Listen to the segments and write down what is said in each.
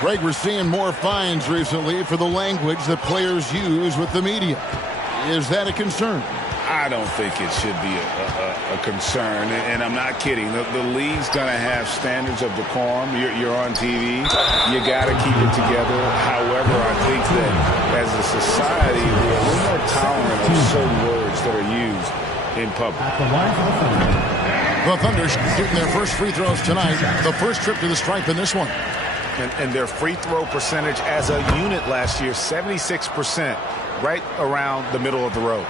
Greg, we're seeing more fines recently for the language that players use with the media. Is that a concern? I don't think it should be a concern, and I'm not kidding. The league's going to have standards of decorum. You're on TV. You got to keep it together. However, I think that as a society, we're a little more tolerant of certain words that are used in public. The Thunder shooting their first free throws tonight. The first trip to the stripe in this one. And their free throw percentage as a unit last year, 76%, right around the middle of the road.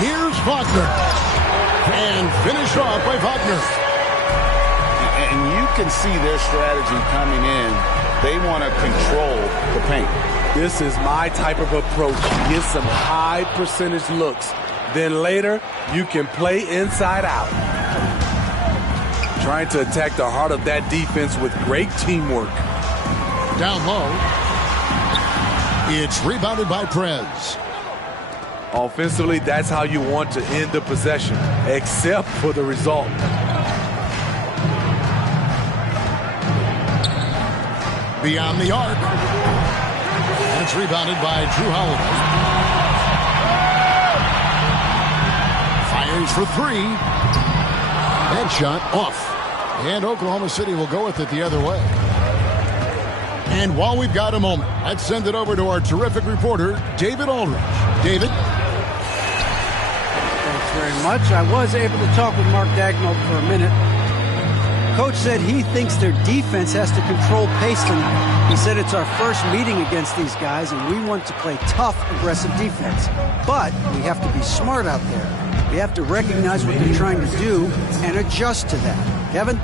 Here's Wagner. And finished off by Wagner. And you can see their strategy coming in. They want to control the paint. This is my type of approach. Get some high percentage looks. Then later, you can play inside out. Trying to attack the heart of that defense with great teamwork. Down low. It's rebounded by Prez. Offensively, that's how you want to end the possession, except for the result. Beyond the arc. And it's rebounded by Drew Holiday. Fires for three. Headshot off. And Oklahoma City will go with it the other way. And while we've got a moment, let's send it over to our terrific reporter, David Aldridge. David? Thanks very much. I was able to talk with Mark Dagnall for a minute. Coach said he thinks their defense has to control pace tonight. He said it's our first meeting against these guys, and we want to play tough, aggressive defense. But we have to be smart out there. We have to recognize what they're trying to do and adjust to that. Kevin?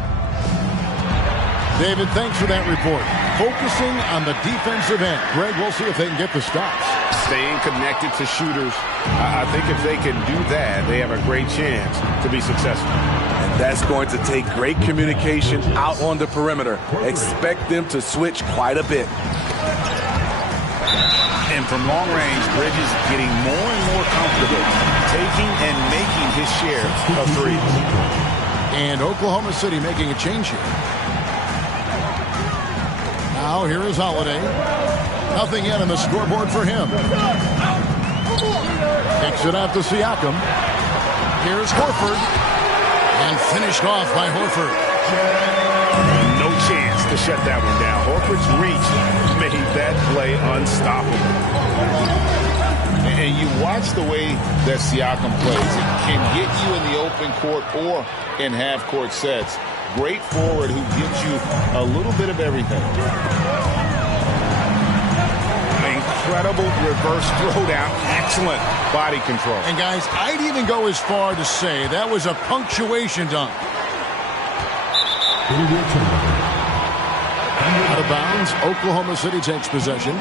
David, thanks for that report. Focusing on the defensive end. Greg, we'll see if they can get the stops. Staying connected to shooters. I think if they can do that, they have a great chance to be successful. And that's going to take great communication out on the perimeter. Expect them to switch quite a bit. And from long range, Bridges getting more and more comfortable taking and making his share of threes. And Oklahoma City making a change here. Now here is Holiday. Nothing yet on the scoreboard for him. Takes it out to Siakam. Here's Horford. And finished off by Horford. No chance to shut that one down. Horford's reach made that play unstoppable. And you watch the way that Siakam plays. It can get you in the open court or in half-court sets. Great forward who gives you a little bit of everything. Incredible reverse throwdown. Excellent body control. And guys, I'd even go as far to say that was a punctuation dunk. Out of bounds, Oklahoma City takes possession.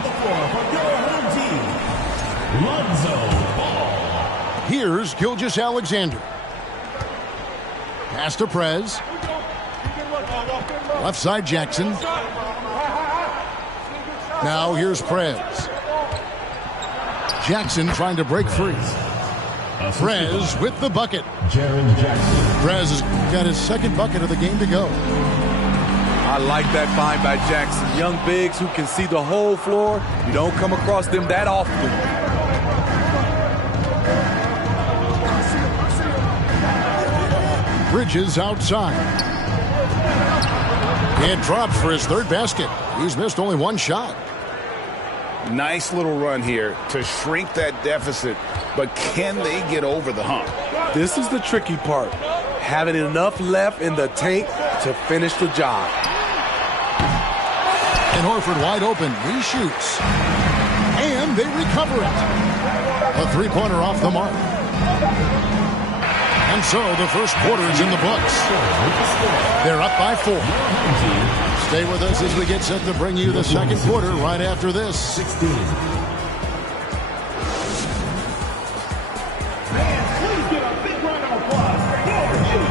Here's Gilgeous-Alexander. Pass to Prez. Left side Jackson. Now here's Prez. Jackson trying to break free. Prez with the bucket. Prez has got his second bucket of the game to go. I like that find by Jackson. Young bigs who can see the whole floor. You don't come across them that often. Bridges outside. And drops for his third basket. He's missed only one shot. Nice little run here to shrink that deficit, but can they get over the hump? This is the tricky part. Having enough left in the tank to finish the job. And Horford wide open. He shoots. And they recover it. A three-pointer off the mark. And so the first quarter is in the books. They're up by 4. Stay with us as we get set to bring you the second quarter right after this.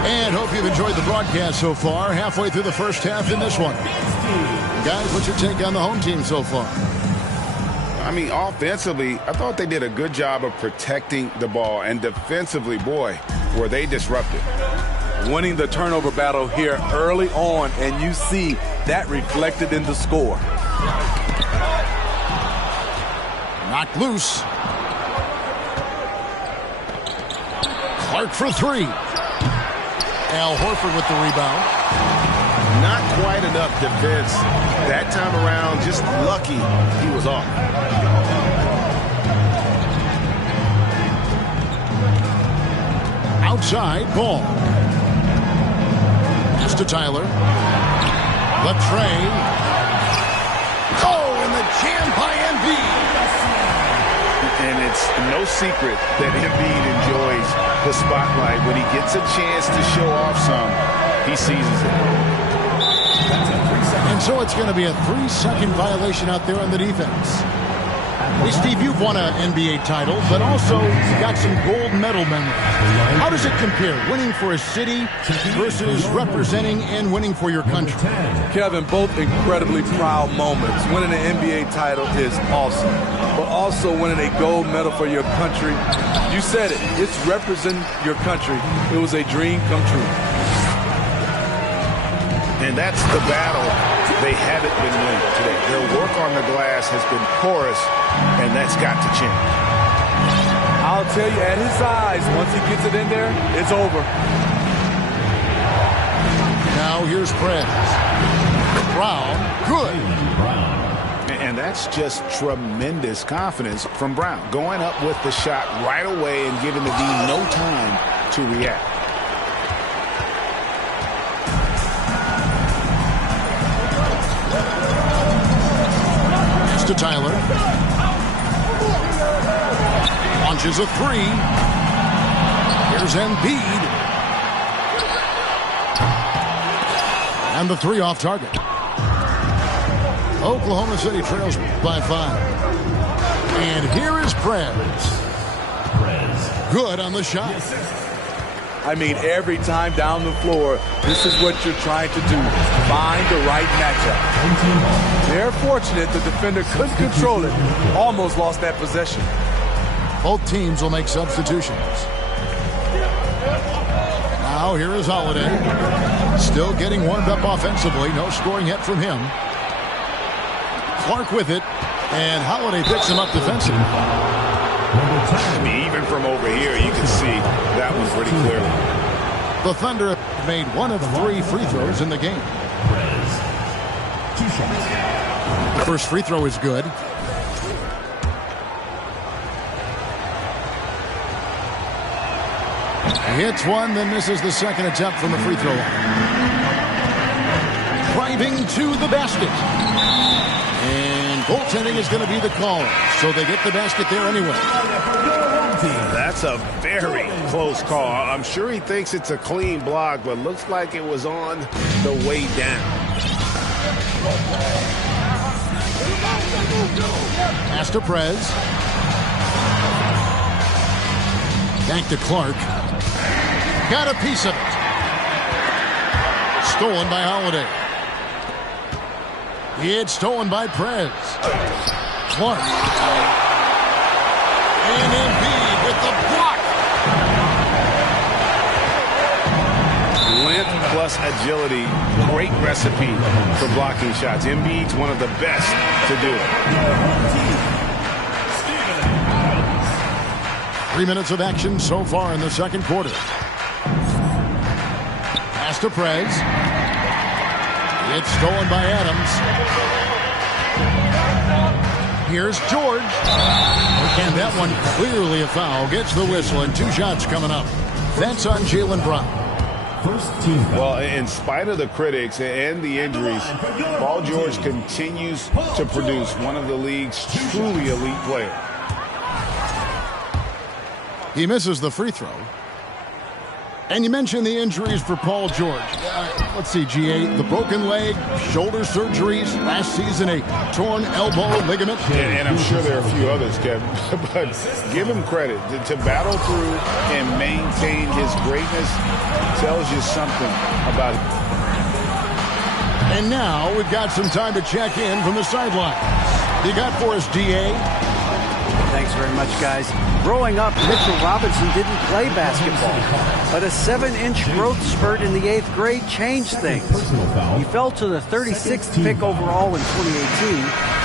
And hope you've enjoyed the broadcast so far. Halfway through the first half in this one. Guys, what's your take on the home team so far? I mean, offensively, I thought they did a good job of protecting the ball. And defensively, boy, were they disruptive. winning the turnover battle here early on, and you see that reflected in the score. Knocked loose. Clark for three. Al Horford with the rebound. Not quite enough defense that time around. Just lucky he was off. Outside, ball. Pass to Tyler. The tray. Oh, and the jam by Embiid. And it's no secret that Embiid enjoys the spotlight. When he gets a chance to show off some, he seizes it. And so it's going to be a 3-second violation out there on the defense. Hey, Steve, you've won an NBA title, but also got some gold medal memories. How does it compare, winning for a city versus representing and winning for your country? Kevin, both incredibly proud moments. Winning an NBA title is awesome, but also winning a gold medal for your country, you said it, it's representing your country. It was a dream come true. And that's the battle they haven't been winning today. Their work on the glass has been porous, and that's got to change. I'll tell you, at his size, once he gets it in there, it's over. Now here's Prez. Brown, good. And that's just tremendous confidence from Brown. Going up with the shot right away and giving the D no time to react. To Tyler. Launches a three. Here's Embiid. And the three off target. Oklahoma City trails by 5. And here is Prez. Good on the shot. I mean, every time down the floor, this is what you're trying to do. Find the right matchup. They're fortunate the defender couldn't control it. Almost lost that possession. Both teams will make substitutions. Now here is Holiday. Still getting warmed up offensively. No scoring yet from him. Clark with it. And Holiday picks him up defensively. I mean, even from over here, you can see that one pretty clearly. The Thunder made one of 3 free throws in the game. The first free throw is good. He hits one, then misses the second attempt from the free throw line. Driving to the basket. And goaltending is going to be the call. So they get the basket there anyway. That's a very close call. I'm sure he thinks it's a clean block, but looks like it was on the way down. Pass to Prez. Back to Clark. Got a piece of it. Stolen by Holiday. It's stolen by Prez. Clark. And Embiid with the block. Length plus agility, great recipe for blocking shots. Embiid's one of the best to do it. 3 minutes of action so far in the second quarter. Pass to Prez. It's stolen by Adams. Here's George. And that one clearly a foul. Gets the whistle and 2 shots coming up. That's on Jaylen Brown. Well, in spite of the critics and the injuries, Paul George continues to produce one of the league's truly elite players. He misses the free throw. And you mentioned the injuries for Paul George. Let's see, GA, the broken leg, shoulder surgeries, last season a torn elbow ligament. And I'm sure there are a few others, Kevin. But give him credit. To battle through and maintain his greatness tells you something about it. And now we've got some time to check in from the sidelines. You got for us, GA? Thanks very much, guys. Growing up, Mitchell Robinson didn't play basketball, but a 7-inch growth spurt in the 8th grade changed things. He fell to the 36th pick overall in 2018,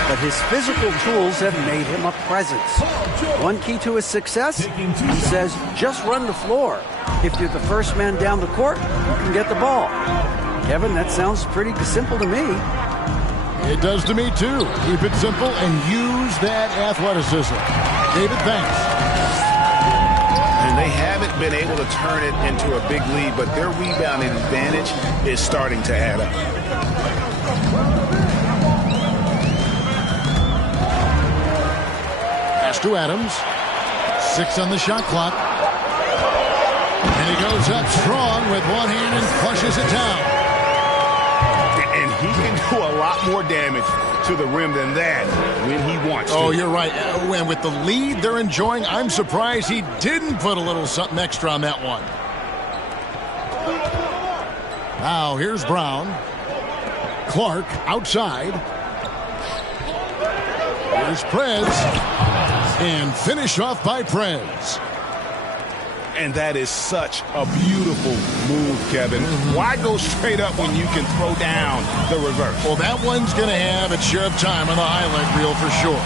but his physical tools have made him a presence. One key to his success, he says, just run the floor. If you're the first man down the court, you can get the ball. Kevin, that sounds pretty simple to me. It does to me, too. Keep it simple and use that athleticism. David, thanks. And they haven't been able to turn it into a big lead, but their rebounding advantage is starting to add up. Pass to Adams. 6 on the shot clock. And he goes up strong with one hand and flushes it down. And he can do a lot more damage to the rim than that when he wants to. Oh, you're right. And with the lead they're enjoying, I'm surprised he didn't put a little something extra on that one. Now, here's Brown. Clark outside. Here's Prez. And finish off by Prez. And that is such a beautiful move, Kevin. Why go straight up when you can throw down the reverse? Well, that one's going to have its share of time on the highlight reel for sure.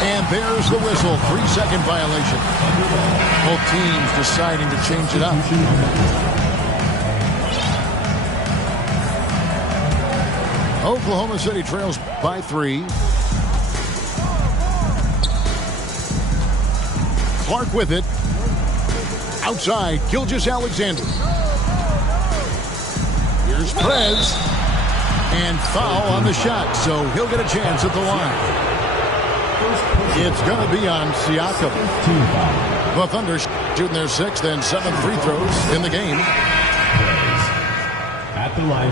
And there's the whistle. 3-second violation. Both teams deciding to change it up. Oklahoma City trails by 3. Clark with it. Outside, Gilgeous-Alexander. Here's Prez. And foul on the shot, so he'll get a chance at the line. It's going to be on Siakam. The Thunder shooting their 6th and 7th free throws in the game.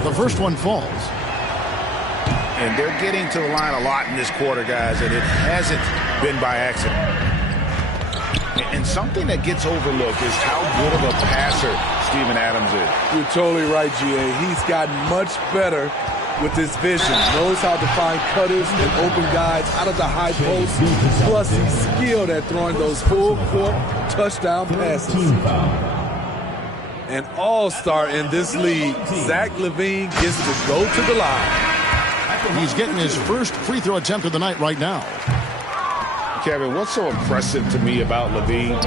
The first one falls. And they're getting to the line a lot in this quarter, guys, and it hasn't been by accident. And something that gets overlooked is how good of a passer Steven Adams is. You're totally right, G.A. He's gotten much better with his vision. Knows how to find cutters and open guys out of the high post. Plus, he's skilled at throwing those full-court touchdown passes. An all-star in this league, Zach LaVine gets to go to the line. He's getting his first free throw attempt of the night right now. Kevin, what's so impressive to me about LaVine?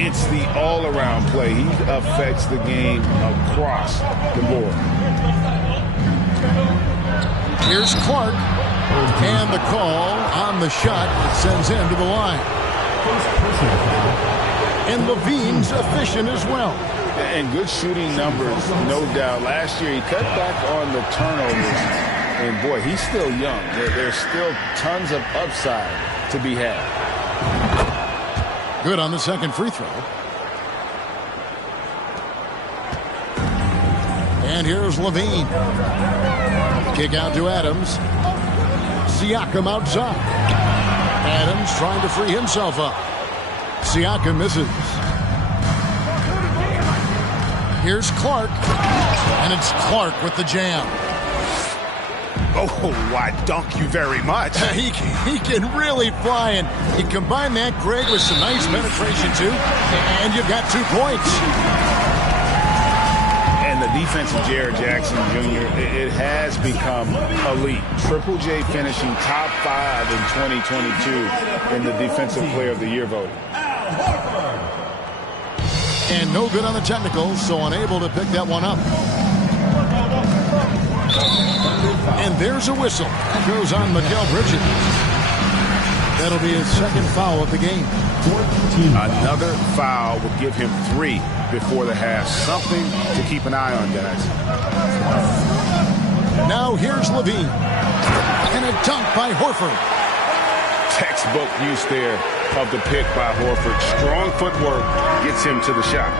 It's the all-around play. He affects the game across the board. Here's Clark. And the call on the shot that sends him to the line. And LaVine's efficient as well. And good shooting numbers, no doubt. Last year, he cut back on the turnovers. And, boy, he's still young. There's still tons of upside to be had. Good on the second free throw. And here's LaVine. Kick out to Adams. Siakam outside. Adams trying to free himself up. Siakam misses. Here's Clark. And it's Clark with the jam. Oh, why, dunk you very much. He can really fly, and he combined that, Greg, with some nice penetration, too. And you've got 2 points. And the defense of Jared Jackson Jr., it has become elite. Triple J finishing top 5 in 2022 in the Defensive Player of the Year voting. And no good on the technicals, so unable to pick that one up. And there's a whistle. Goes on Mikal Bridges. That'll be his second foul of the game. Another foul would give him 3 before the half. Something to keep an eye on, guys. Now here's LaVine. And a dunk by Horford. Textbook use there of the pick by Horford. Strong footwork gets him to the shot.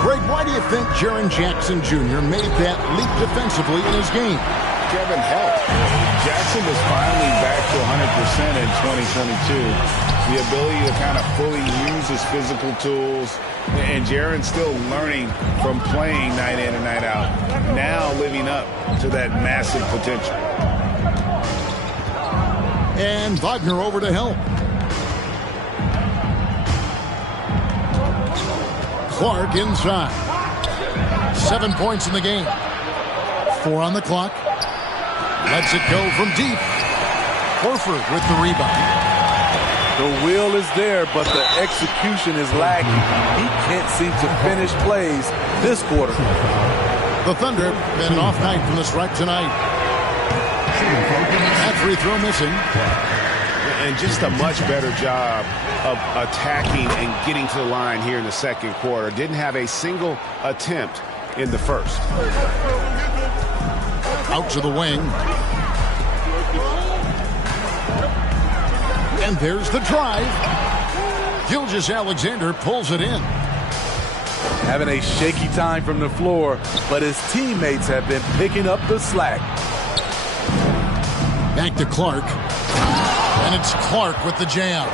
Greg, why do you think Jaren Jackson Jr. made that leap defensively in his game? Kevin, help. Jackson was finally back to 100% in 2022. The ability to kind of fully use his physical tools. And Jaren's still learning from playing night in and night out. Now living up to that massive potential. And Wagner over to help. Clark inside. 7 points in the game. 4 on the clock. Lets it go from deep. Horford with the rebound. The will is there, but the execution is lacking. He can't seem to finish plays this quarter. The Thunder been an off night from the stripe tonight. That free throw missing. And just a much better job of attacking and getting to the line here in the second quarter. Didn't have a single attempt in the first. Out to the wing. And there's the drive. Gilgeous-Alexander pulls it in. Having a shaky time from the floor, but his teammates have been picking up the slack. Back to Clark. And it's Clark with the jam.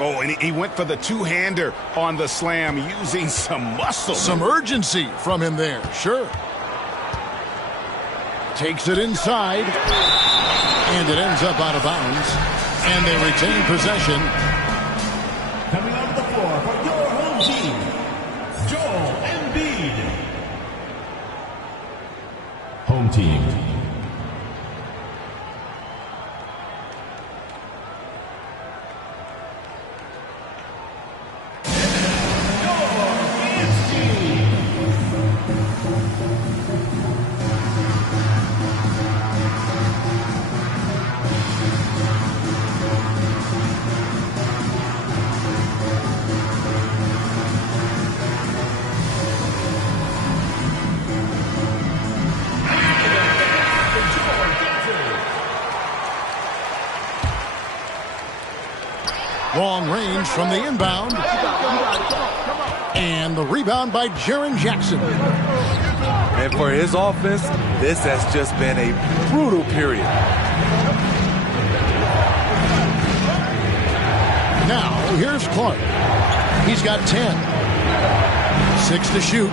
Oh, and he went for the two-hander on the slam, using some muscle. Some urgency from him there, sure. Takes it inside. And it ends up out of bounds. And they retain possession. Coming onto the floor for your home team, Joel Embiid. Home team. Long range from the inbound. And the rebound by Jaren Jackson. And for his offense, this has just been a brutal period. Now, here's Clark. He's got 10. 6 to shoot.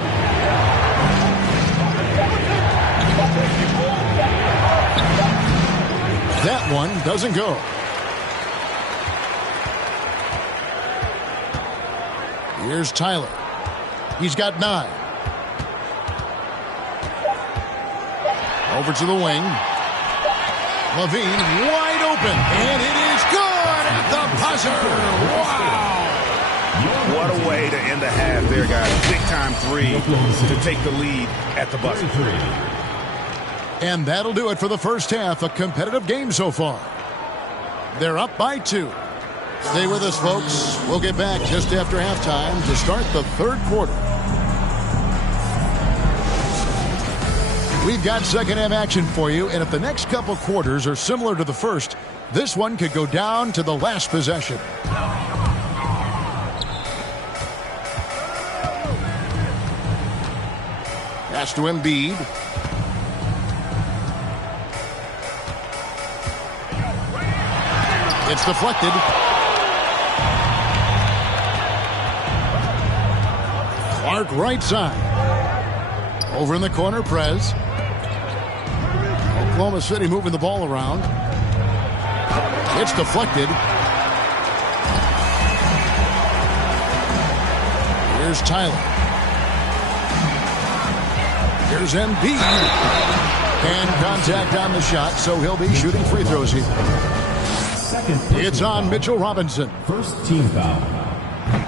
That one doesn't go. Here's Tyler. He's got 9. Over to the wing. Levine wide open. And it is good at the buzzer. Wow. What a way to end the half there, guys. Big time three to take the lead at the buzzer. And that'll do it for the first half. A competitive game so far. They're up by 2. Stay with us, folks. We'll get back just after halftime to start the third quarter. We've got second half action for you, and if the next couple quarters are similar to the first, this one could go down to the last possession. Pass to Embiid. It's deflected. Clark right side. Over in the corner, Prez. Oklahoma City moving the ball around. It's deflected. Here's Tyler. Here's Embiid. And contact on the shot, so he'll be shooting free throws here. It's on Mitchell Robinson. First team foul.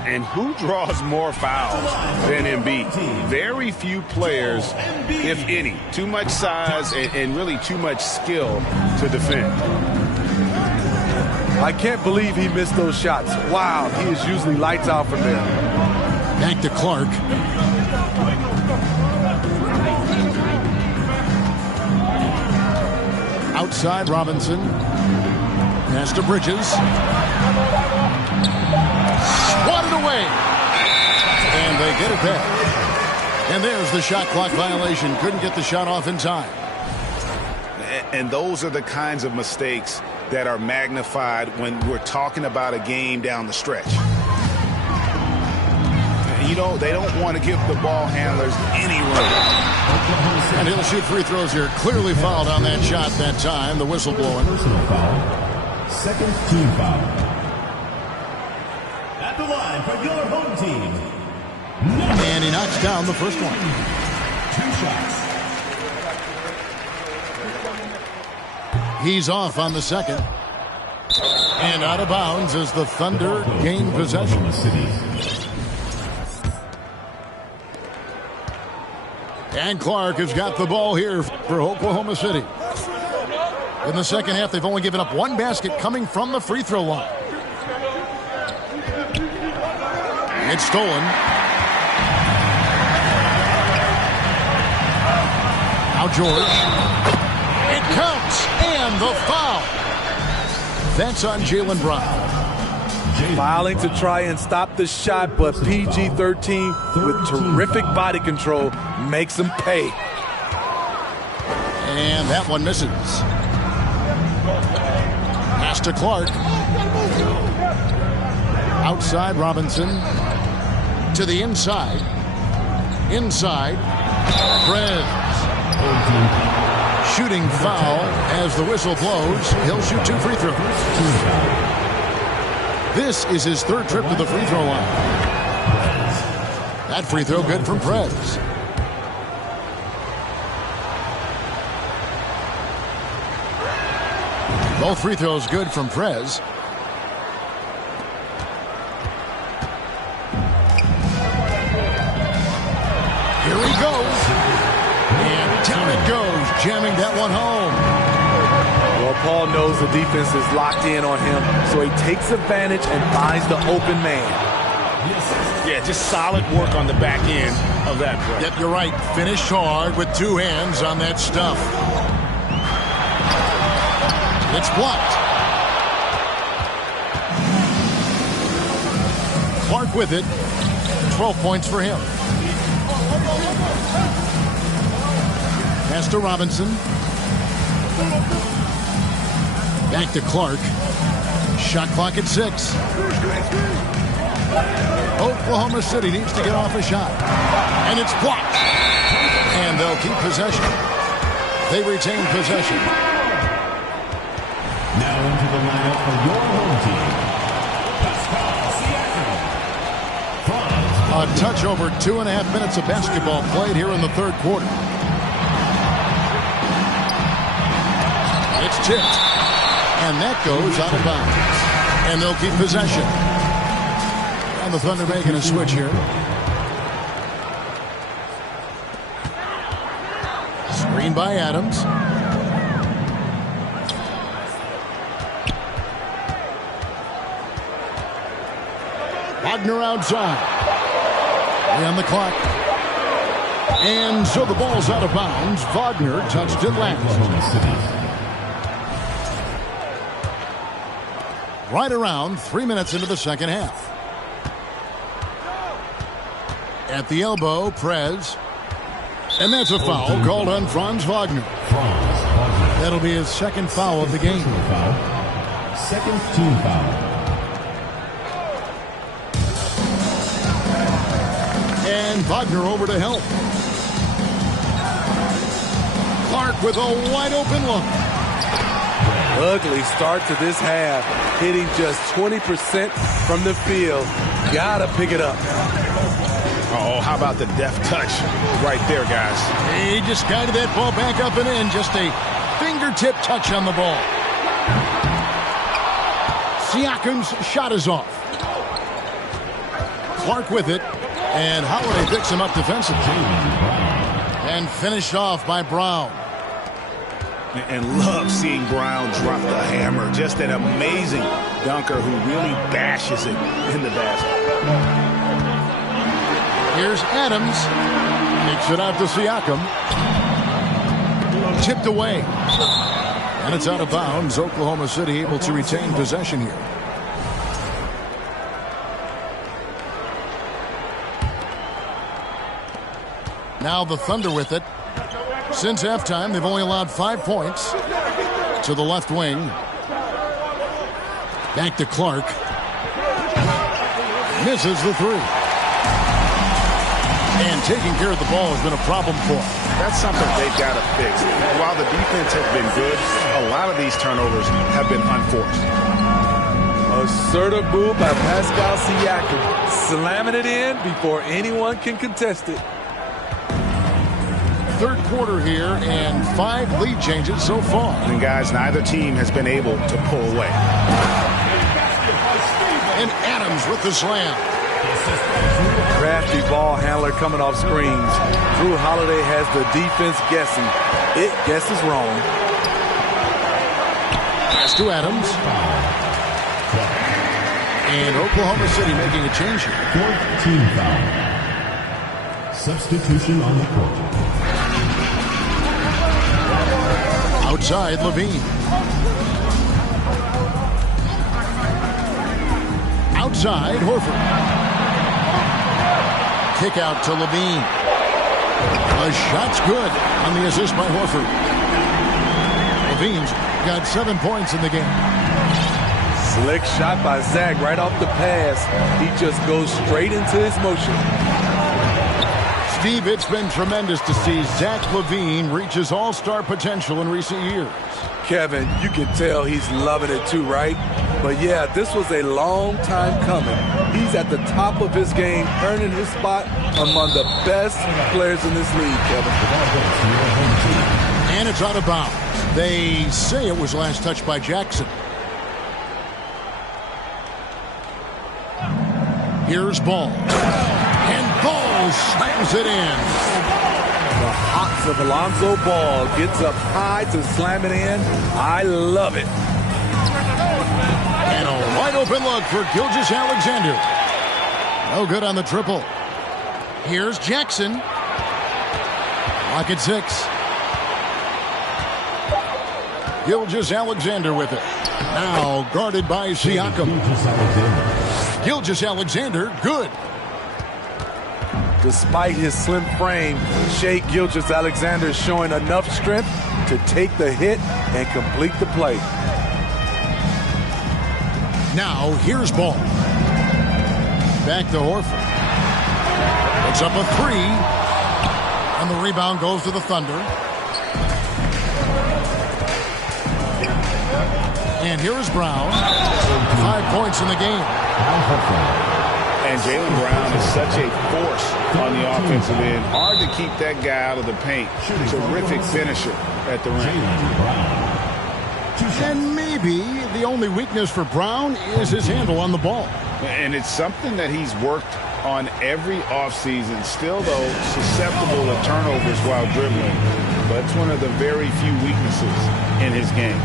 And who draws more fouls than Embiid? Very few players, if any. Too much size and really too much skill to defend. I can't believe he missed those shots. Wow, he is usually lights out from there. Back to Clark. Outside Robinson. Pass to Bridges. Swatted away. And they get it back. And there's the shot clock violation. Couldn't get the shot off in time. And those are the kinds of mistakes that are magnified when we're talking about a game down the stretch. You know, they don't want to give the ball handlers any room. And he'll shoot free throws here. Clearly fouled on that shot that time. The whistle blowing. Personal foul. Second team foul. At the line for your home team. And he knocks down the first one. 2 shots. He's off on the second. And out of bounds as the Thunder gain possession. And Clark has got the ball here for Oklahoma City. In the second half, they've only given up 1 basket coming from the free throw line. It's stolen. Now George. It counts. And the foul. That's on Jaylen Brown. Fouling to try and stop the shot, but PG-13 with terrific body control makes him pay. And that one misses. Pass to Clark. Outside Robinson. To the inside. Inside. Prez. Shooting foul as the whistle blows. He'll shoot 2 free throws. This is his 3rd trip to the free throw line. That free throw good from Prez. Both free throws good from Prez. Here he goes. And down it goes, jamming that one home. Well, Paul knows the defense is locked in on him, so he takes advantage and finds the open man. Yeah, just solid work on the back end of that play. Yep, you're right. Finished hard with 2 hands on that stuff. It's blocked. Clark with it. 12 points for him. Pass to Robinson. Back to Clark. Shot clock at 6. Oklahoma City needs to get off a shot. And it's blocked. And they'll keep possession. They retain possession. Now into the lineup for your home team. A touch over 2.5 minutes of basketball played here in the 3rd quarter. It's tipped. And that goes out of bounds. And they'll keep possession. And the Thunder making a switch here. Screen by Adams. Wagner outside. On the clock. And so the ball's out of bounds. Wagner touched it last. Right around 3 minutes into the second half. At the elbow, Prez. And that's a foul called on Franz Wagner. That'll be his 2nd foul of the game. Second team foul. And Wagner over to help. Clark with a wide open look. Ugly start to this half. Hitting just 20% from the field. Gotta pick it up. Oh, how about the deft touch right there, guys? He just guided that ball back up and in. Just a fingertip touch on the ball. Siakam's shot is off. Clark with it. And Holiday picks him up defensively. And finished off by Brown. And love seeing Brown drop the hammer. Just an amazing dunker who really bashes it in the basket. Here's Adams. Makes it out to Siakam. Tipped away. And it's out of bounds. Oklahoma City able to retain possession here. Now the Thunder with it. Since halftime, they've only allowed 5 points to the left wing. Back to Clark. Misses the 3. And taking care of the ball has been a problem for them. That's something they've got to fix. While the defense has been good, a lot of these turnovers have been unforced. Assertive move by Pascal Siakam, slamming it in before anyone can contest it. Third quarter here and 5 lead changes so far. And guys, neither team has been able to pull away. And Adams with the slam. Crafty ball handler coming off screens. Drew Holiday has the defense guessing. It guesses wrong. Pass to Adams. And Oklahoma City making a change here. 4th team foul. Substitution on the court. Outside, Levine. Outside, Horford. Kick out to Levine. A shot's good on the assist by Horford. Levine's got 7 points in the game. Slick shot by Zach right off the pass. He just goes straight into his motion. Steve, it's been tremendous to see Zach LaVine reach his all-star potential in recent years. Kevin, you can tell he's loving it too, right? But yeah, this was a long time coming. He's at the top of his game, earning his spot among the best players in this league, Kevin. And it's out of bounds. They say it was last touched by Jackson. Here's Ball. And Ball slams it in. The hops of Alonzo Ball gets up high to slam it in. I love it. And a wide open look for Gilgeous-Alexander. No good on the triple. Here's Jackson. Lock at 6. Gilgeous-Alexander with it. Now guarded by Siakam. Gilgeous-Alexander, good. Despite his slim frame, Shai Gilgeous-Alexander is showing enough strength to take the hit and complete the play. Now here's Ball. Back to Horford. Puts up a 3. And the rebound goes to the Thunder. And here's Brown. 5 points in the game. And Jaylen Brown is such a force on the offensive end. Hard to keep that guy out of the paint. Terrific finisher at the rim. And maybe the only weakness for Brown is his handle on the ball. And it's something that he's worked on every offseason. Still, though, susceptible to turnovers while dribbling. But it's one of the very few weaknesses in his game.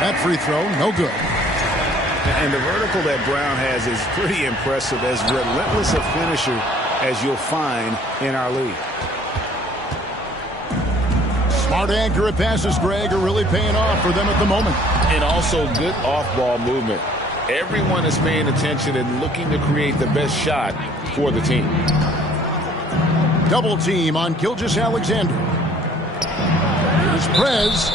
That free throw, no good. And the vertical that Brown has is pretty impressive, as relentless a finisher as you'll find in our league. Smart, accurate passes, Greg, are really paying off for them at the moment. And also good off-ball movement. Everyone is paying attention and looking to create the best shot for the team. Double team on Gilgeous-Alexander. Here's Prez.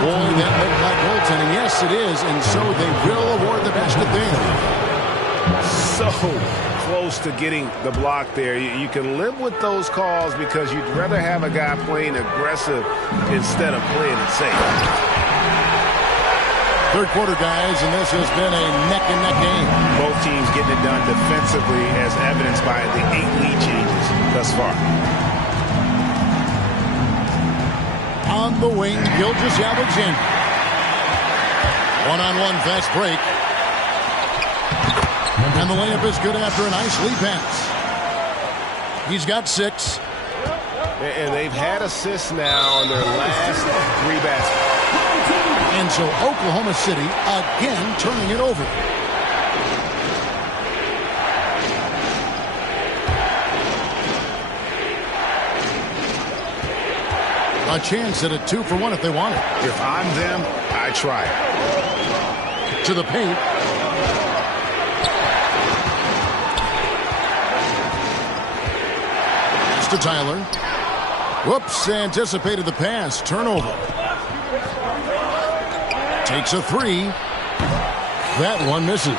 Boy, that looked like goaltending. Yes, it is, and so they will award the basket there. So close to getting the block there. You can live with those calls because you'd rather have a guy playing aggressive instead of playing it safe. Third quarter, guys, and this has been a neck-and-neck game. Both teams getting it done defensively as evidenced by the 8 lead changes thus far. On the wing, Gilgeous-Alexander. One-on-one fast break. And the layup is good after a nice lead pass. He's got 6. And they've had assists now in their last 3 baskets. And so Oklahoma City again turning it over. A chance at a 2-for-1 if they want it. If I'm them, I try it. To the paint. Pass to Tyler. Whoops, anticipated the pass. Turnover. Takes a 3. That one misses.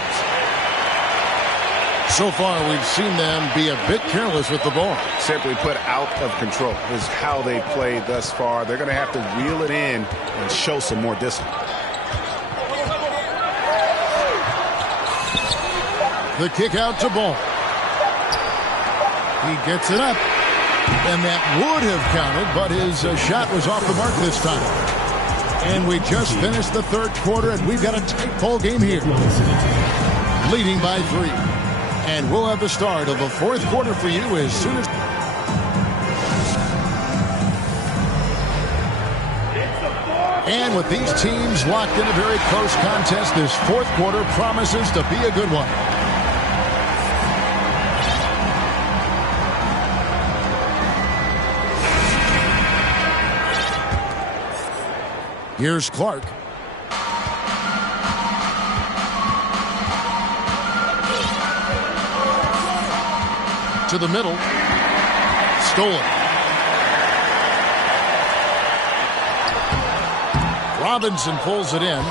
So far, we've seen them be a bit careless with the ball. Simply put, out of control is how they played thus far. They're going to have to reel it in and show some more discipline. The kick out to Ball. He gets it up. And that would have counted, but his shot was off the mark this time. And we just finished the third quarter, and we've got a tight ball game here. Leading by 3. And we'll have the start of the fourth quarter for you as soon as... And with these teams locked in a very close contest, this fourth quarter promises to be a good one. Here's Clark. To the middle. Stolen. Robinson pulls it in.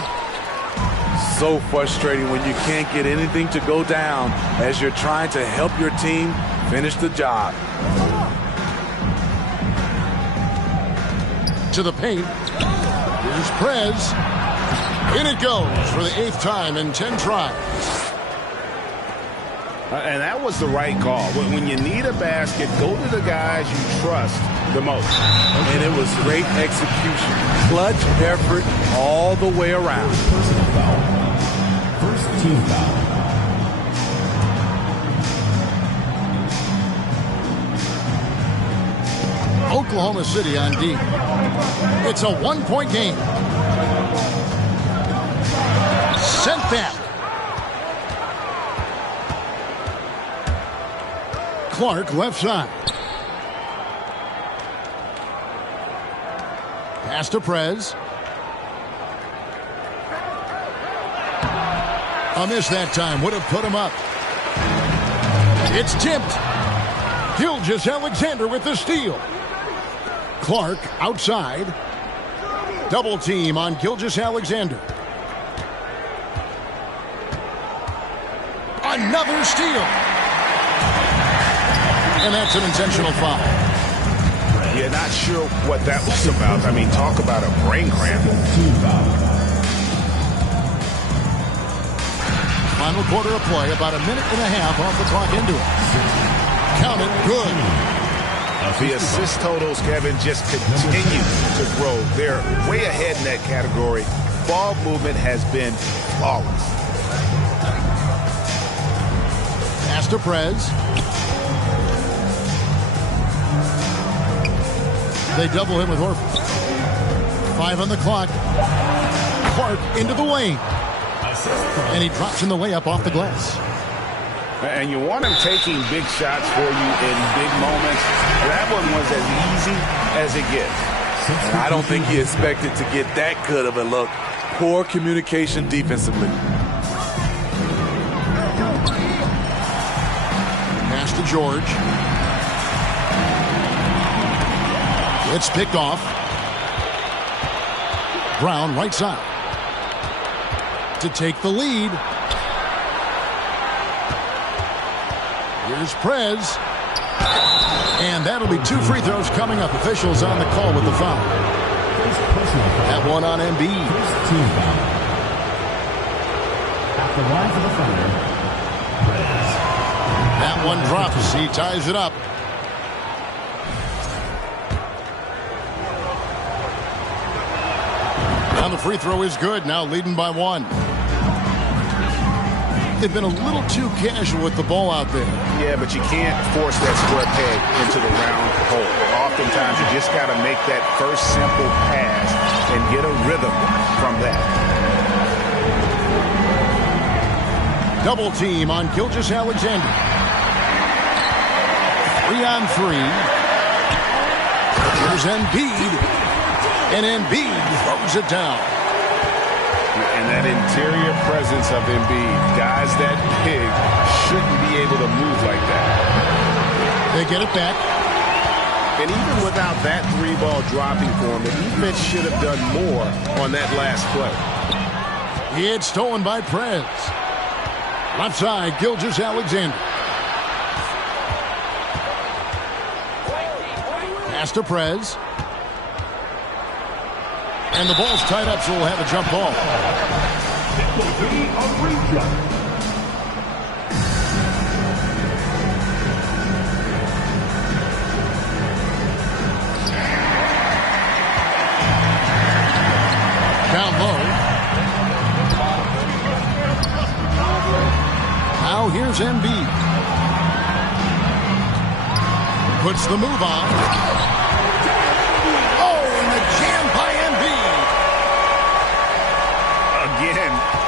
So frustrating when you can't get anything to go down as you're trying to help your team finish the job. To the paint. Here's Prez. In it goes for the 8th time in 10 tries. And that was the right call. When you need a basket, go to the guys you trust the most. And it was great execution. Clutch effort all the way around. Personal foul. First team foul. Oklahoma City on D. It's a 1-point game. Sent back. Clark left side. Pass to Prez. A miss that time. Would have put him up. It's tipped. Gilgeous-Alexander with the steal. Clark outside. Double team on Gilgeous-Alexander. Another steal. And that's an intentional foul. Yeah, not sure what that was about. I mean, talk about a brain cramp. Final quarter of play, about a minute and a half off the clock into it. Count it, good. The assist totals, Kevin, just continue to grow. They're way ahead in that category. Ball movement has been flawless. Pass to Prez. They double him with Horford. 5 on the clock. Clark into the lane. And he drops in the layup off the glass. And you want him taking big shots for you in big moments. That one was as easy as it gets. I don't think he expected to get that good of a look. Poor communication defensively. Pass to George. It's picked off. Brown right side. To take the lead. Here's Prez. And that'll be 2 free throws coming up. Officials on the call with the foul. That one on Embiid. First team foul. At the line for the Thunder, Prez. That one drops. He ties it up. Now the free throw is good. Now leading by 1. They've been a little too casual with the ball out there. Yeah, but you can't force that square peg into the round hole. Oftentimes, you just got to make that first simple pass and get a rhythm from that. Double team on Gilgeous-Alexander. 3-on-3. Here's Embiid. And Embiid throws it down. And that interior presence of Embiid, guys that big shouldn't be able to move like that. They get it back. And even without that 3-ball dropping for him, the defense should have done more on that last play. It's stolen by Prez. Left side, Gilgeous-Alexander. Pass to Prez. And the ball's tied up, so we'll have a jump ball. It will be a re-jump. Down low. Now here's Embiid. Puts the move on.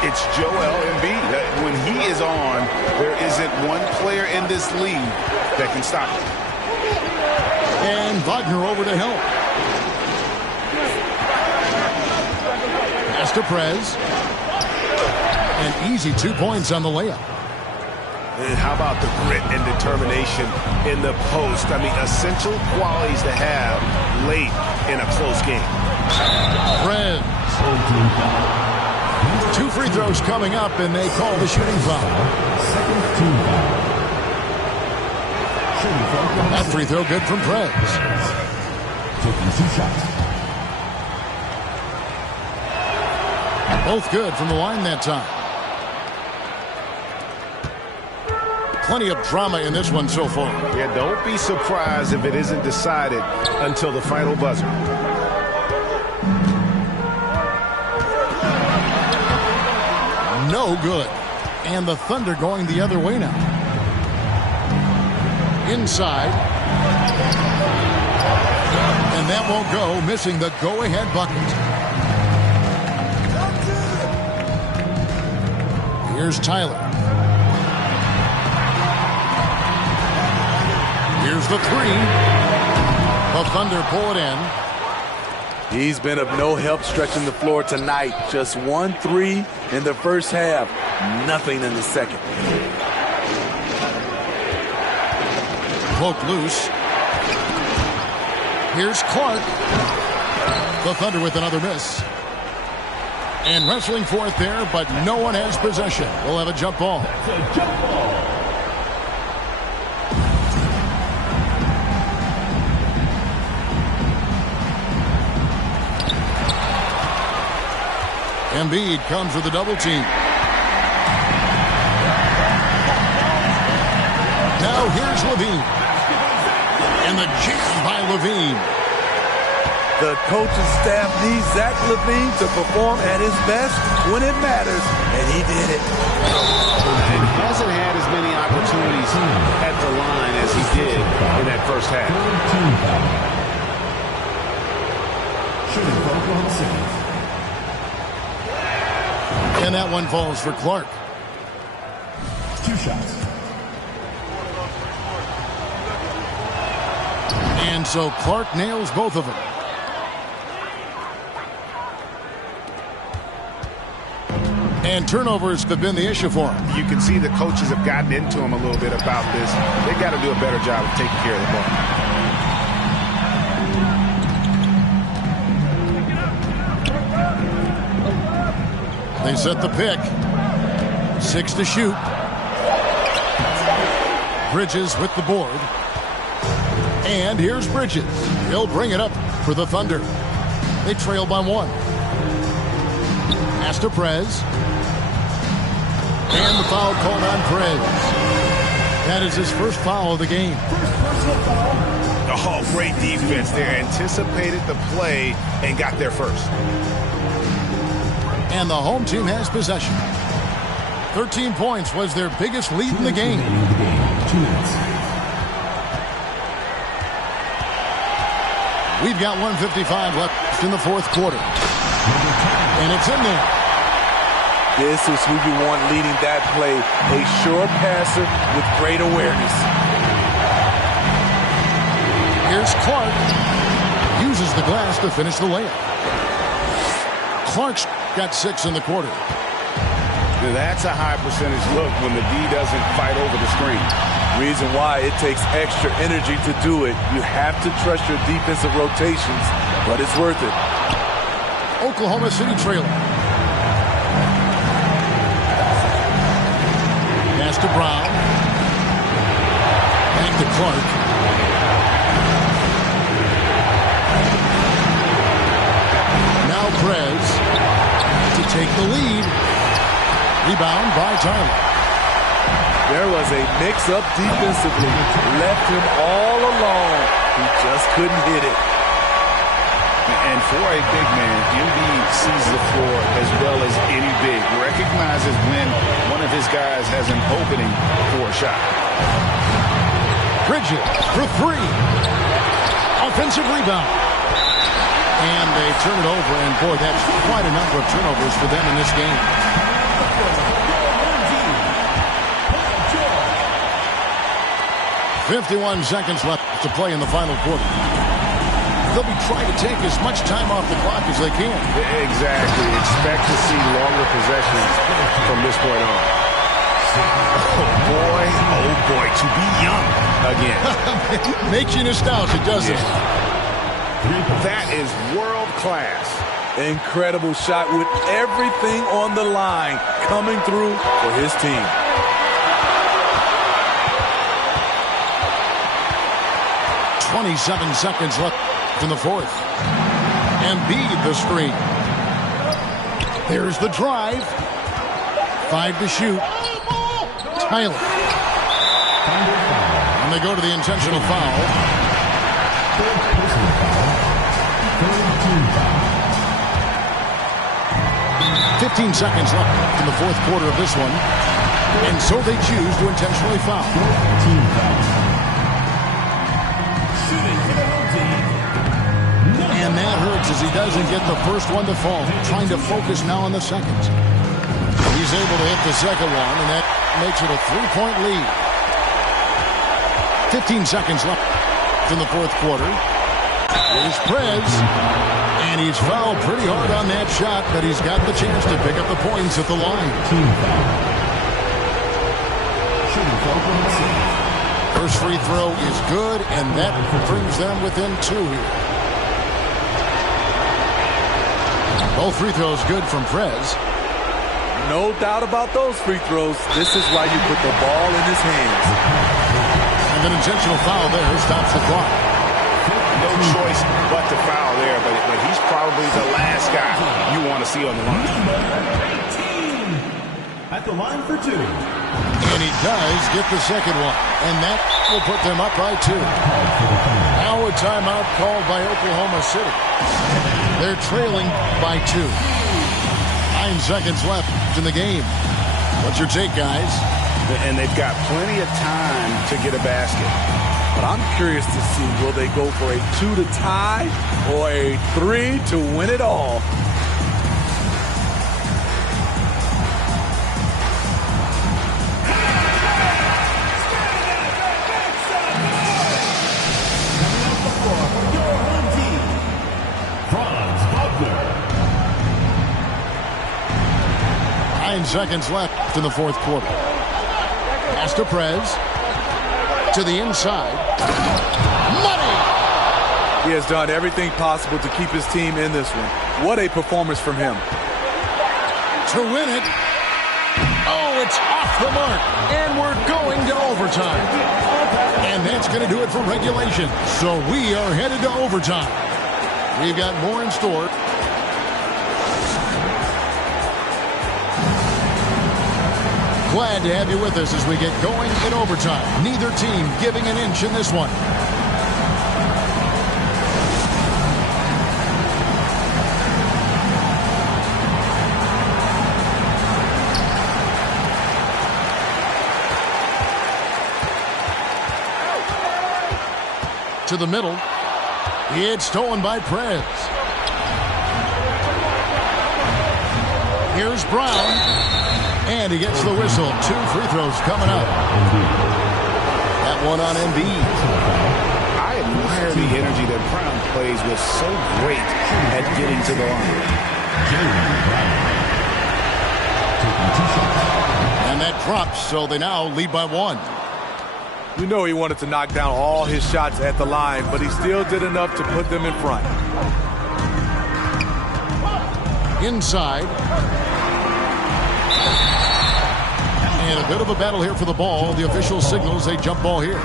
It's Joel Embiid. When he is on, there isn't one player in this league that can stop him. And Wagner over to help. Pass to Prez. An easy 2 points on the layup. And how about the grit and determination in the post? I mean, essential qualities to have late in a close game. Prez. 2 free throws coming up, and they call the shooting foul. Second team foul. That free throw good from Prez. Taking 2 shots. Both good from the line that time. Plenty of drama in this one so far. Yeah, don't be surprised if it isn't decided until the final buzzer. No good. And the Thunder going the other way now. Inside. And that won't go, missing the go-ahead bucket. Here's Tyler. Here's the 3. The Thunder pull it in. He's been of no help stretching the floor tonight. Just 1 3 in the first half. Nothing in the second. Poked loose. Here's Clark. The Thunder with another miss. And wrestling for it there, but no one has possession. We'll have a jump ball. It's a jump ball. Embiid comes with a double team. Now here's Levine. And the jam by Levine. The coaching staff needs Zach LaVine to perform at his best when it matters, and he did it. And he hasn't had as many opportunities at the line as he did in that first half. Third team foul. Shooting for Oklahoma City. And that one falls for Clark. 2 shots. And so Clark nails both of them. And turnovers have been the issue for him. You can see the coaches have gotten into him a little bit about this. They've got to do a better job of taking care of the ball. They set the pick. 6 to shoot. Bridges with the board. And here's Bridges. He'll bring it up for the Thunder. They trail by 1. Pass to Prez. And the foul called on Prez. That is his first foul of the game. Oh, great defense there. Anticipated the play and got there first. And the home team has possession. 13 points was their biggest lead in the game. 2 minutes. We've got 1:55 left in the fourth quarter. And it's in there. This is who you want leading that play. A sure passer with great awareness. Here's Clark. Uses the glass to finish the layup. Clark's got 6 in the quarter. Now that's a high percentage look when the D doesn't fight over the screen. Reason why it takes extra energy to do it. You have to trust your defensive rotations, but it's worth it. Oklahoma City trailing. Pass to Brown. Back to Clark. Now Prez to take the lead. Rebound by Tyler. There was a mix-up defensively. Left him all alone. He just couldn't hit it. And for a big man, Embiid sees the floor as well as any big. Recognizes when one of his guys has an opening for a shot. Bridges for 3. Offensive rebound. And they turn it over, and boy, that's quite a number of turnovers for them in this game. 51 seconds left to play in the final quarter. They'll be trying to take as much time off the clock as they can. Exactly. Expect to see longer possessions from this point on. Oh boy, to be young again. Makes you nostalgic, doesn't it? That is world class. Incredible shot with everything on the line coming through for his team. .27 seconds left in the fourth. Embiid the screen. There's the drive. 5 to shoot. Tyler. And they go to the intentional foul. 15 seconds left in the fourth quarter of this one. And so they choose to intentionally foul. And that hurts as he doesn't get the first one to fall. Trying to focus now on the second. He's able to hit the second one, and that makes it a 3-point lead. 15 seconds left in the fourth quarter. Here's Prez. And he's fouled pretty hard on that shot, but he's got the chance to pick up the points at the line. First free throw is good, and that brings them within 2 here. Both free throws good from Prez. No doubt about those free throws. This is why you put the ball in his hands. And an intentional foul there stops the clock. No choice but to foul there, but he's probably the last guy you want to see on the line. At the line for 2. And he does get the second one, and that will put them up by 2. Now a timeout called by Oklahoma City. They're trailing by 2. 9 seconds left in the game. What's your take, guys? And they've got plenty of time to get a basket. But I'm curious to see, will they go for a 2 to tie or a 3 to win it all? Seconds left in the fourth quarter. Pass to Prez. To the inside. Money! He has done everything possible to keep his team in this one. What a performance from him. To win it. Oh, it's off the mark. And we're going to overtime. And that's going to do it for regulation. So we are headed to overtime. We've got more in store. Glad to have you with us as we get going in overtime. Neither team giving an inch in this one. To the middle. It's stolen by Prez. Here's Brown. And he gets the whistle. 2 free throws coming up. That one on Embiid. I admire the energy that Brown plays with, so great at getting to the line. And that drops, so they now lead by 1. You know he wanted to knock down all his shots at the line, but he still did enough to put them in front. Inside. And a bit of a battle here for the ball. The official signals a jump ball here.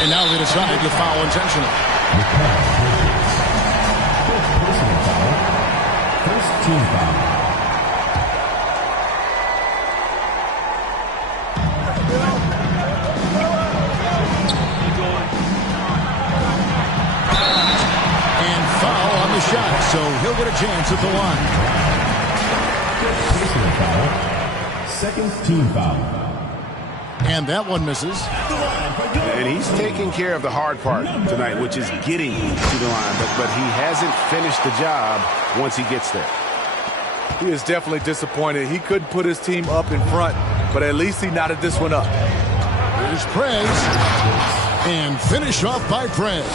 And now they decide to foul intentionally. First team foul. Shot, so he'll get a chance at the line. Second team foul. And that one misses. And he's taking care of the hard part tonight, which is getting to the line. But he hasn't finished the job once he gets there. He is definitely disappointed. He couldn't put his team up in front, but at least he knotted this one up. Here's Prez. And finish off by Prez.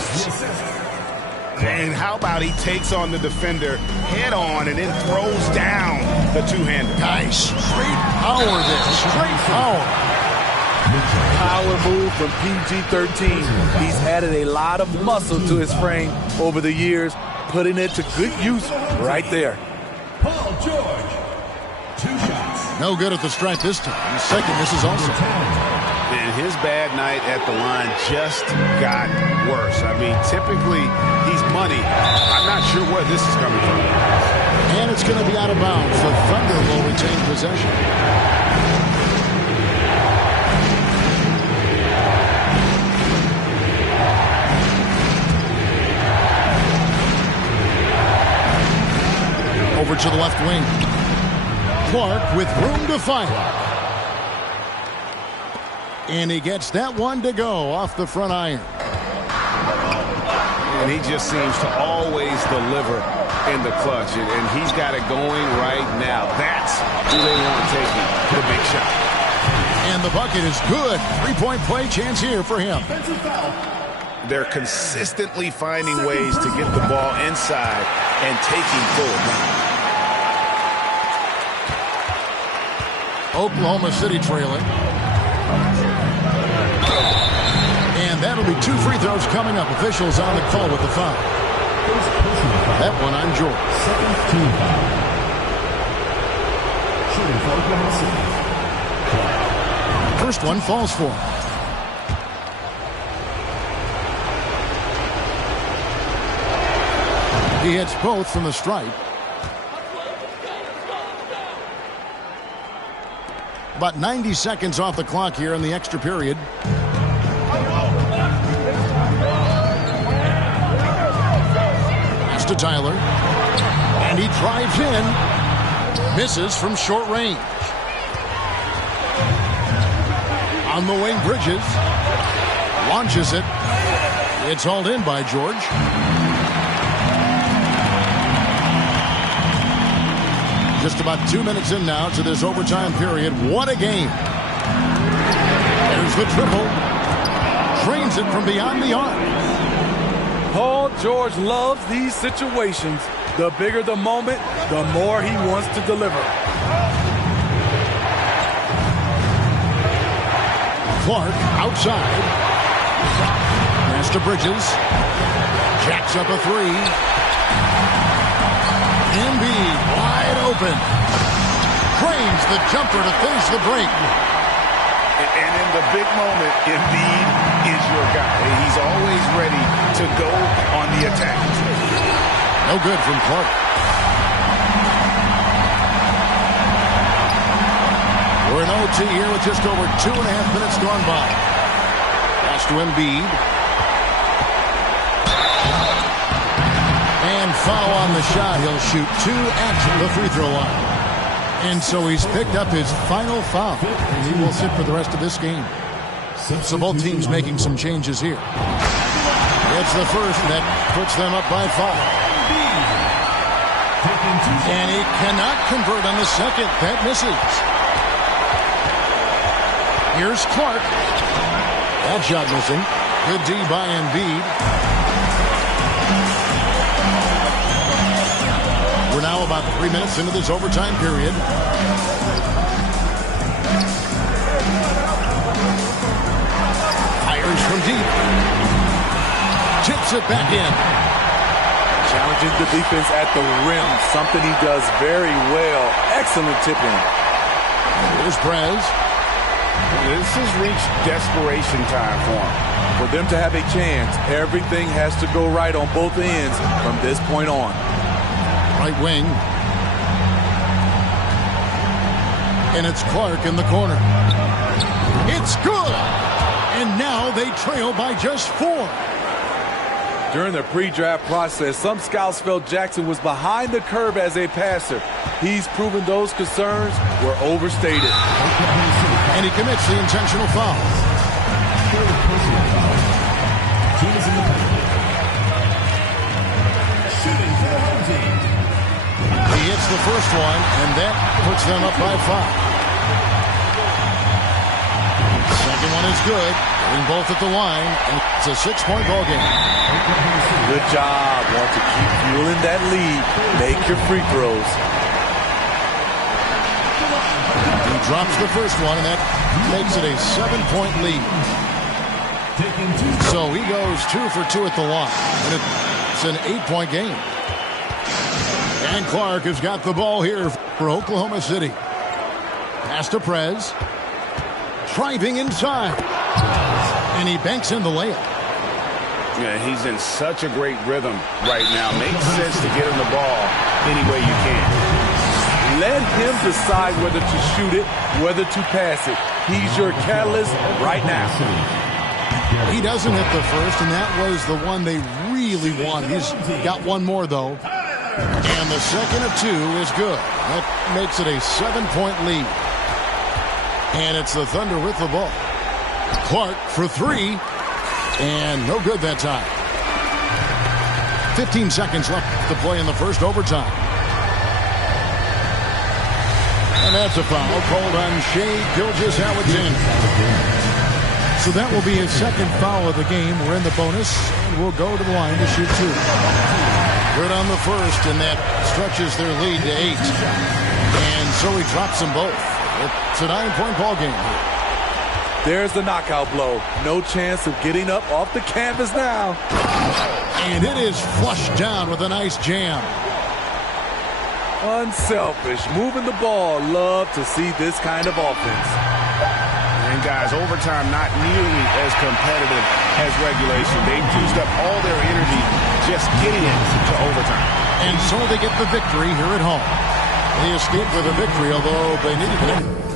And how about he takes on the defender head on and then throws down the two-hander. Nice. Straight power there. Straight power. Power move from PG-13. He's added a lot of muscle to his frame over the years, putting it to good use right there. Paul George. 2 shots. No good at the stripe this time. The second misses also. And his bad night at the line just got worse. I mean, typically he's money. I'm not sure where this is coming from. And it's going to be out of bounds. The Thunder will retain possession. Over to the left wing. Clark with room to fire. And he gets that one to go off the front iron. And he just seems to always deliver in the clutch. And he's got it going right now. That's who they want taking the big shot. And the bucket is good. 3-point play chance here for him. They're consistently finding ways to get the ball inside and taking full advantage. Oklahoma City trailing. And that'll be 2 free throws coming up. Officials on the call with the foul. That one on George. Second team foul. Shooting for Oklahoma City. First one falls for him. He hits both from the stripe. About 90 seconds off the clock here in the extra period. To Tyler, and he drives in, misses from short range. On the wing, Bridges launches it. It's hauled in by George. Just about 2 minutes in now to this overtime period. What a game. There's the triple. Drains it from beyond the arc. Paul George loves these situations. The bigger the moment, the more he wants to deliver. Clark outside. Pass to Bridges. Jacks up a three. Embiid wide open. Drains the jumper to finish the break. And in the big moment, Embiid is your guy. He's always ready to go on the attack. No good from Clark. We're in OT here with just over 2.5 minutes gone by. Pass to Embiid. And foul on the shot. He'll shoot 2 at the free throw line. And so he's picked up his final foul. And he will sit for the rest of this game. So both teams making some changes here. It's the first that puts them up by 5. And he cannot convert on the second. That misses. Here's Clark. That shot missing. Good D by Embiid. We're now about 3 minutes into this overtime period. Fires from deep. Tips it back in. Challenging the defense at the rim, something he does very well. Excellent tipping. Here's Prez. This has reached desperation time for him. For them to have a chance, everything has to go right on both ends from this point on. Right wing. And it's Clark in the corner. It's good! And now they trail by just 4. During the pre-draft process, some scouts felt Jackson was behind the curve as a passer. He's proven those concerns were overstated. And he commits the intentional foul. He hits the first one, and that puts them up by 5. Second one is good. Getting both at the line, and it's a 6-point ball game. Good job. Want to keep fueling that lead. Make your free throws. He drops the first one, and that makes it a 7-point lead. So he goes 2 for 2 at the line, and it's an 8-point game. And Clark has got the ball here for Oklahoma City. Pass to Prez. Driving inside. And he banks in the layup. Yeah, he's in such a great rhythm right now. Makes sense to get him the ball any way you can. Let him decide whether to shoot it, whether to pass it. He's your catalyst right now. He doesn't hit the first, and that was the one they really want. He's got one more, though. And the second of 2 is good. That makes it a 7-point lead. And it's the Thunder with the ball. Clark for 3. And no good that time. 15 seconds left to play in the first overtime. And that's a foul called on Shai Gilgeous-Alexander. So that will be his second foul of the game. We're in the bonus, and we'll go to the line to shoot 2. Good on the first, and that stretches their lead to 8. And so he drops them both. It's a 9-point ball game here. There's the knockout blow. No chance of getting up off the canvas now. And it is flushed down with a nice jam. Unselfish, moving the ball. Love to see this kind of offense. And guys, overtime not nearly as competitive as regulation. They've used up all their energy just getting into overtime. And so they get the victory here at home. They escaped with a victory, although they needed it.